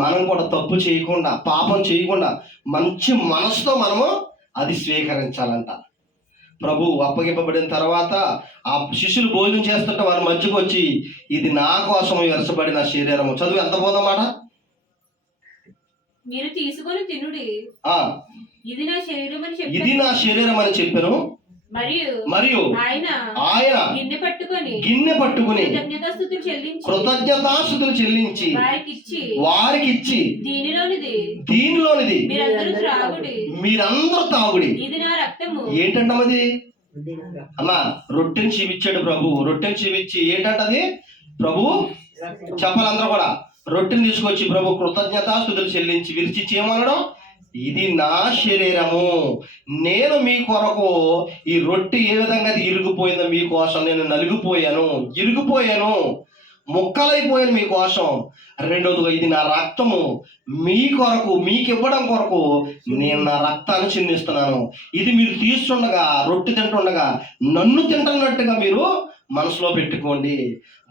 మనం కూడా తప్పు చేయకుండా, పాపం చేయకుండా మంచి మనసుతో మనము అది స్వీకరించాలంట. ప్రభు అప్పగింపబడిన తర్వాత ఆ శిష్యులు భోజనం చేస్తుంటే వారి మధ్యకు వచ్చి, ఇది నా కోసం ఎరచబడిన శరీరము. చదువు ఎంత పోదన్నమాట. మీరు తీసుకొని తినుడి, ఇది నా శరీరం అని చెప్పాను. ఇది నా శరీరం అని చెప్పాను. మరియు ఆయన గిన్నె పట్టుకొని కృతజ్ఞతాస్తుతులు చెల్లించి వారికి ఇచ్చి దీనిలోనిది మీరందరూ తాగుడి. ఏంటంటది అమ్మా? రొట్టెని చూపించాడు ప్రభు. రొట్టెని చూపించి ఏంటంటది ప్రభు చెప్పాలందరూ కూడా. రొట్టెని తీసుకొచ్చి ప్రభు కృతజ్ఞతాస్తుతులు చెల్లించి విరిచి ఏమనడం, ఇది నా శరీరము, నేను మీ కొరకు ఈ రొట్టె ఏ విధంగా అది ఇరిగిపోయిందో మీకోసం నేను నలిగిపోయాను, ఇరిగిపోయాను, ముక్కలైపోయాను మీకోసం. రెండోదిగా ఇది నా రక్తము, మీ కొరకు మీకు ఇవ్వడం కొరకు నేను నా రక్తాన్ని చిందిస్తున్నాను. ఇది మీరు తీస్తుండగా, రొట్టె తింటుండగా నన్ను తింటున్నట్టుగా మీరు మనసులో పెట్టుకోండి.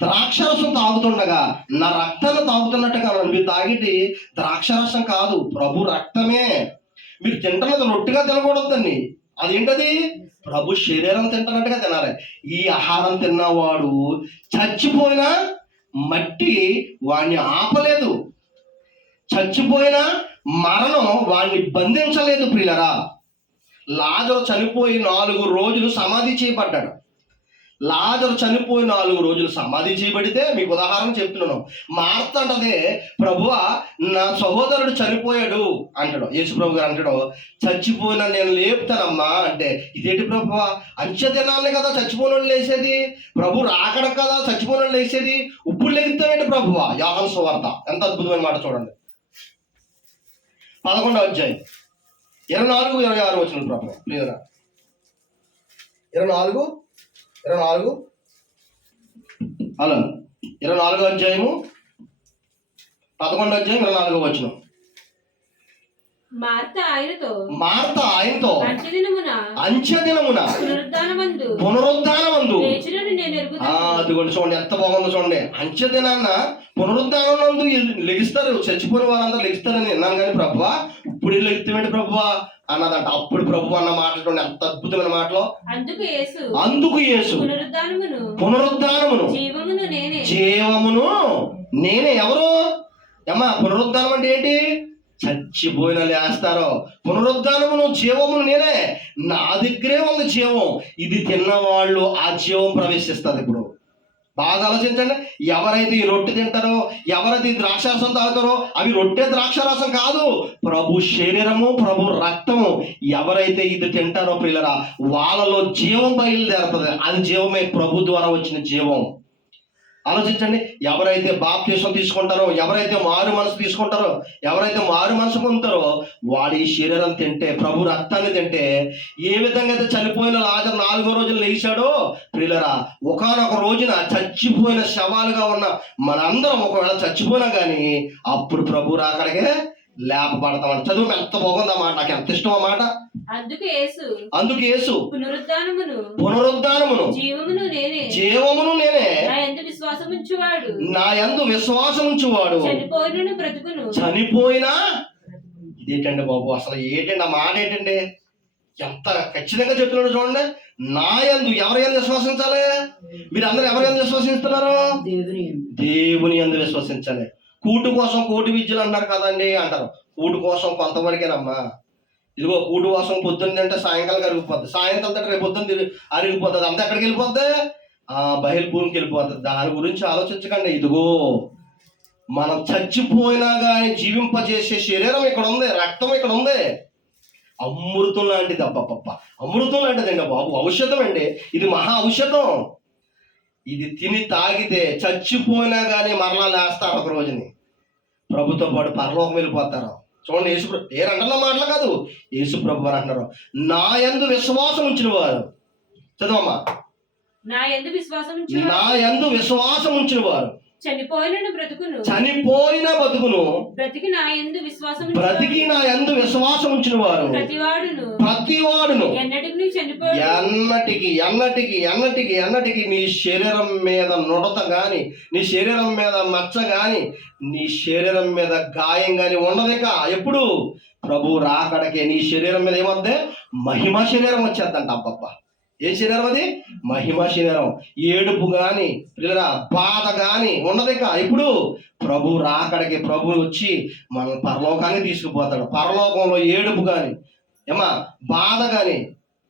ద్రాక్షరసం తాగుతుండగా నా రక్తాన్ని తాగుతున్నట్టుగా మీరు తాగితే ద్రాక్షరసం కాదు, ప్రభు రక్తమే. మీరు తింటున్నది రొట్టెగా తినకూడదండి. అదేంటది? ప్రభు శరీరం తింటున్నట్టుగా తినాలి. ఈ ఆహారం తిన్నవాడు చచ్చిపోయినా మట్టి వాణ్ణి ఆపలేదు, చచ్చిపోయిన మరణం వాణ్ణి బంధించలేదు. ప్రియులరా, లాజరు చనిపోయి 4 రోజులు సమాధి చేయబడ్డాడు. లాజరు చనిపోయి 4 రోజులు సమాధి చేయబడితే, మీకు ఉదాహరణ చెప్తున్నాను. మార్త అంటదే, ప్రభువా నా సహోదరుడు చనిపోయాడు అంటాడు. యేసు ప్రభు గారు అంటాడు, చచ్చిపోయినా నేను లేపుతానమ్మా అంటే, ఇదేంటి ప్రభువా? అంచె దినాలనే కదా చచ్చిపోయిన లేసేది, ప్రభు రాకడ కదా చచ్చిపోయిన లేసేది, ఇప్పుడు లెగుతామేంటి ప్రభువా? యోహాను సువార్త ఎంత అద్భుతమైన మాట చూడండి. 11వ అధ్యాయం 24-26 వచ్చిన ప్రభు లేదా 24 అలా 24వ అధ్యాయము 11వ అధ్యాయం 24వ వచనం. మార్త ఆయనతో అంచె దినమున పునరుద్ధానమందు అదిగోండి చూడండి ఎంత బాగుందో చూడండి. అంచె దినాన్న పునరుద్ధానందు లెగిస్తారు, చచ్చిపోయిన వారందరూ లెగిస్తారని విన్నాను. కానీ ప్రభువా ఇప్పుడు లెగుతామేంటి ప్రభువా అన్నదంట. అప్పుడు ప్రభు అన్న మాటలు ఎంత అద్భుతమైన మాటలు. అందుకు యేసు పునరుద్ధానమును జీవమును నేనే. ఎవరు అమ్మా? పునరుద్ధానం అంటే ఏంటి? చచ్చిపోయిన లేస్తారో. పునరుద్ధానమును జీవమును నేనే, నా దగ్గరే ఉంది జీవం. ఇది తిన్నవాళ్ళు ఆ జీవం ప్రవేశిస్తుంది. ఇప్పుడు బాగా ఆలోచించండి. ఎవరైతే ఈ రొట్టె తింటారో, ఎవరైతే ఈ ద్రాక్షారసం తాగుతారో, అవి రొట్టె ద్రాక్షారసం కాదు, ప్రభు శరీరము, ప్రభు రక్తము. ఎవరైతే ఇది తింటారో ప్రియులరా, వాళ్ళలో జీవం బయలుదేరుతుంది. అది జీవమే, ప్రభు ద్వారా వచ్చిన జీవం. ఆలోచించండి. ఎవరైతే బాప్తిసం తీసుకుంటారో, ఎవరైతే మారు మనసు తీసుకుంటారో, ఎవరైతే మారు మనసు పొందుతారో, వాడి శరీరం తింటే, ప్రభు రక్తాన్ని తింటే, ఏ విధంగా అయితే చనిపోయిన లాజరు 4వ రోజులు లేచాడో ప్రియులరా, ఒకానొక రోజున చచ్చిపోయిన శవాలుగా ఉన్న మనందరం ఒకవేళ చచ్చిపోయినా కానీ అప్పుడు ప్రభు రాకడికే లేపబడతామంట. చదువు ఎంత బాగుందన్నమాట, నాకు ఎంత ఇష్టం అన్నమాట. అందుకు యేసు పునరుద్ధానమును జీవమును నేనే, నా యందు విశ్వాసం ఉంచువాడు చనిపోయినా. ఇదేంటండి బాబు, అసలు ఏంటండి ఆ మాట? ఏంటండి ఎంత ఖచ్చితంగా చెప్తున్నాడు చూడండి. నా యందు ఎవరి యందు విశ్వసించాలి? మీరు అందరూ ఎవరి యందు విశ్వసిస్తున్నారు? దేవుని యందు విశ్వసించాలి. కూటు కోసం కోటి విద్యలు అంటారు కదండి అంటారు. కూటు కోసం కొంతవరకేనమ్మా. ఇదిగో కూటు కోసం పొద్దున్న తింటే సాయంకాలం అరిగిపోద్ది, సాయంకాలం తింటే రేపు పొద్దున్న అరిగిపోతుంది. అంతా ఎక్కడికి వెళ్ళిపోద్ది? బహిర్భూమికి వెళ్ళిపోతుంది. దాని గురించి ఆలోచించకండి. ఇదిగో మనం చచ్చిపోయినా కానీ జీవింపజేసే శరీరం ఇక్కడ ఉంది, రక్తం ఇక్కడ ఉంది. అమృతం లాంటిది. అబ్బబ్బ, అమృతం లాంటిదండి బాబు, ఔషధం అండి. ఇది మహా ఔషధం. ఇది తిని తాగితే చచ్చిపోయినా కానీ మరలా లేస్తారు. ఒక రోజుని ప్రభుతో పాటు పరలోకం వెళ్ళిపోతారు. చూడండి, యేసు ఏరంటున్న మాటలు కాదు, యేసు ప్రభు వారు అంటున్నారు, నా యందు విశ్వాసం ఉంచిన వారు. చదవమ్మా. నా యందు విశ్వాసం ఉంచిన వారు చనిపోయిన బతుకును బ్రతికి నా యందు విశ్వాసం ఉంచిన వారు ప్రతివాడును ఎన్నటికి నీ శరీరం మీద నుడత గాని, నీ శరీరం మీద మచ్చ గాని, నీ శరీరం మీద గాయం గాని ఉండదిక. ఎప్పుడు? ప్రభు రాకడకే నీ శరీరం మీద ఏమొద్దే? మహిమ శరీరం వచ్చేద్దంట. అబ్బబ్బా, ఏ శరీరం అది? మహిమ శరీరం. ఏడుపు గాని పిల్లరా, బాధ గాని ఉండదు. ఇక ఇప్పుడు ప్రభు రాకడికి ప్రభు వచ్చి మన పరలోకాన్ని తీసుకుపోతాడు. పరలోకంలో ఏడుపు గాని బాధ గాని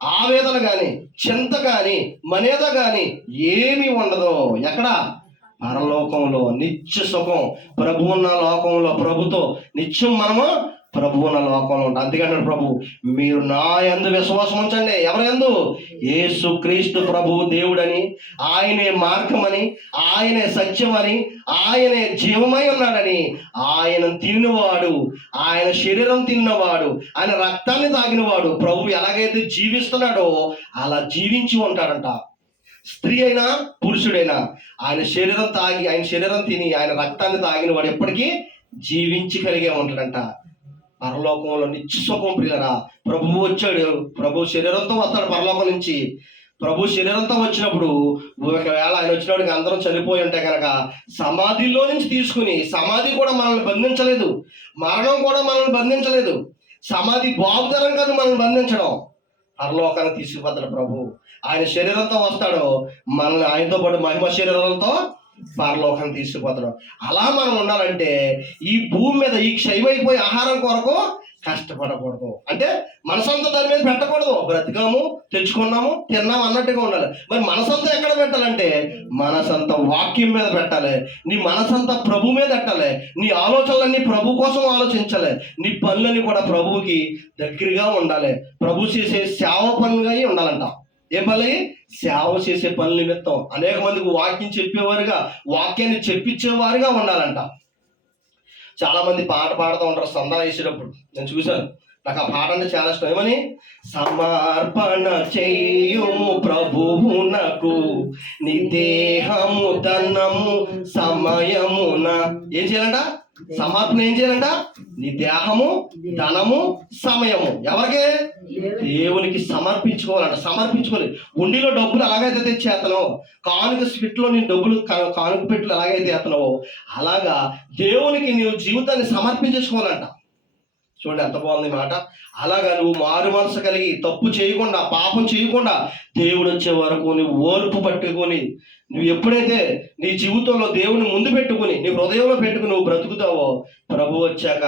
ఆవేదన గాని చింత గాని మనేద గాని ఏమీ ఉండదు. ఎక్కడ? పరలోకంలో నిత్య సుఖం. ప్రభు ఉన్న లోకంలో ప్రభుతో నిత్యం మనము ప్రభు ఉన్న లోకంలో ఉంటాం. అందుకంటే ప్రభు, మీరు నా యందు విశ్వాసం ఉంచండి. ఎవరి యందు? యేసు క్రీస్తు ప్రభువు దేవుడని, ఆయనే మార్గమని, ఆయనే సత్యమని, ఆయనే జీవమై ఉన్నాడని, ఆయన తిన్నవాడు, ఆయన శరీరం తిన్నవాడు, ఆయన రక్తాన్ని తాగినవాడు ప్రభు ఎలాగైతే జీవిస్తున్నాడో అలా జీవించి ఉంటాడంట. స్త్రీ అయినా పురుషుడైనా ఆయన శరీరం తాగి, ఆయన శరీరం తిని, ఆయన రక్తాన్ని తాగిన వాడు ఎప్పటికీ జీవించి కలిగే ఉంటాడంట. పరలోకంలో నిత్య సుఖం. ప్రియులరా, ప్రభువు వచ్చాడు. ప్రభు శరీరంతో వస్తాడు పరలోకం నుంచి. ప్రభు శరీరంతో వచ్చినప్పుడు ఒకవేళ ఆయన వచ్చినప్పటికి అందరం చనిపోయి ఉంటే కనుక సమాధిలో నుంచి తీసుకుని, సమాధి కూడా మనల్ని బంధించలేదు, మరణం కూడా మనల్ని బంధించలేదు, సమాధి బాగుదరం కాదు మనల్ని బంధించడం. పరలోకాన్ని తీసుకుపోతాడు ప్రభు. ఆయన శరీరంతో వస్తాడు, మనల్ని ఆయనతో పాటు మహిమ శరీరంతో పరలోకాన్ని తీసుకుపోతాడు. అలా మనం ఉండాలంటే ఈ భూమి మీద ఈ క్షయమైపోయే ఆహారం కొరకు కష్టపడకూడదు. అంటే మనసంతా దాని మీద పెట్టకూడదు. బ్రతికాము, తెచ్చుకున్నాము, తిన్నాము అన్నట్టుగా ఉండాలి. మరి మనసంతా ఎక్కడ పెట్టాలంటే మనసంతా వాక్యం మీద పెట్టాలి. నీ మనసంతా ప్రభు మీద పెట్టాలి. నీ ఆలోచనలన్నీ ప్రభు కోసం ఆలోచించాలి. నీ పనులన్నీ కూడా ప్రభువుకి దగ్గరగా ఉండాలి. ప్రభు చేసే సేవ పనులుగా ఉండాలంట. ఏ పని? సేవ చేసే పనుల నిమిత్తం అనేక మందికి వాక్యం చెప్పేవారుగా, వాక్యాన్ని చెప్పించేవారుగా ఉండాలంట. చాలా మంది పాట పాడుతూ ఉంటారు సందా వేసేటప్పుడు. నేను చూశాను, నాకు ఆ పాట అంటే చాలా ఇష్టం. ఏమని? సమర్పణ చెయ్యుము ప్రభువునకు నీ దేహము ధనము సమయమున. ఏం చేయాలంట? సమర్పణ ఏం చేయాలంట? నీ దేహము ధనము సమయము ఎవరికి? దేవునికి సమర్పించుకోవాలంట. సమర్పించుకోవాలి. ఉండిలో డబ్బులు ఎలాగైతే తెచ్చేస్తున్నావో, కానుక స్పిట్లో నీ డబ్బులు కానుక పెట్టులు ఎలాగైతే ఎత్తనావో అలాగా దేవునికి నీవు జీవితాన్ని సమర్పించేసుకోవాలంట. చూడండి ఎంత బాగుంది మాట. అలాగా నువ్వు మారు మనసు కలిగి తప్పు చేయకుండా, పాపం చేయకుండా దేవుడు వచ్చే వరకు నువ్వు ఓర్పు పట్టుకొని, నువ్వు ఎప్పుడైతే నీ జీవితంలో దేవుని ముందు పెట్టుకుని, నీ హృదయంలో పెట్టుకుని నువ్వు బ్రతుకుతావో, ప్రభు వచ్చాక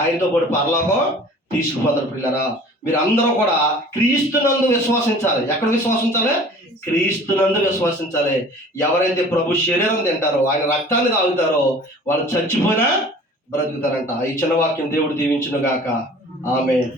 ఆయనతో పాటు పరలోకం తీసుకుపోతారు. పిల్లరా, మీరు అందరూ కూడా క్రీస్తునందు విశ్వసించాలి. ఎక్కడ విశ్వసించాలి? క్రీస్తునందు విశ్వసించాలి. ఎవరైతే ప్రభు శరీరం తింటారో, ఆయన రక్తాన్ని తాగుతారో వాళ్ళు చచ్చిపోయినా బ్రతుకుతారంట. ఈ చిన్న వాక్యం దేవుడు దీవించును గాక. ఆమేన్.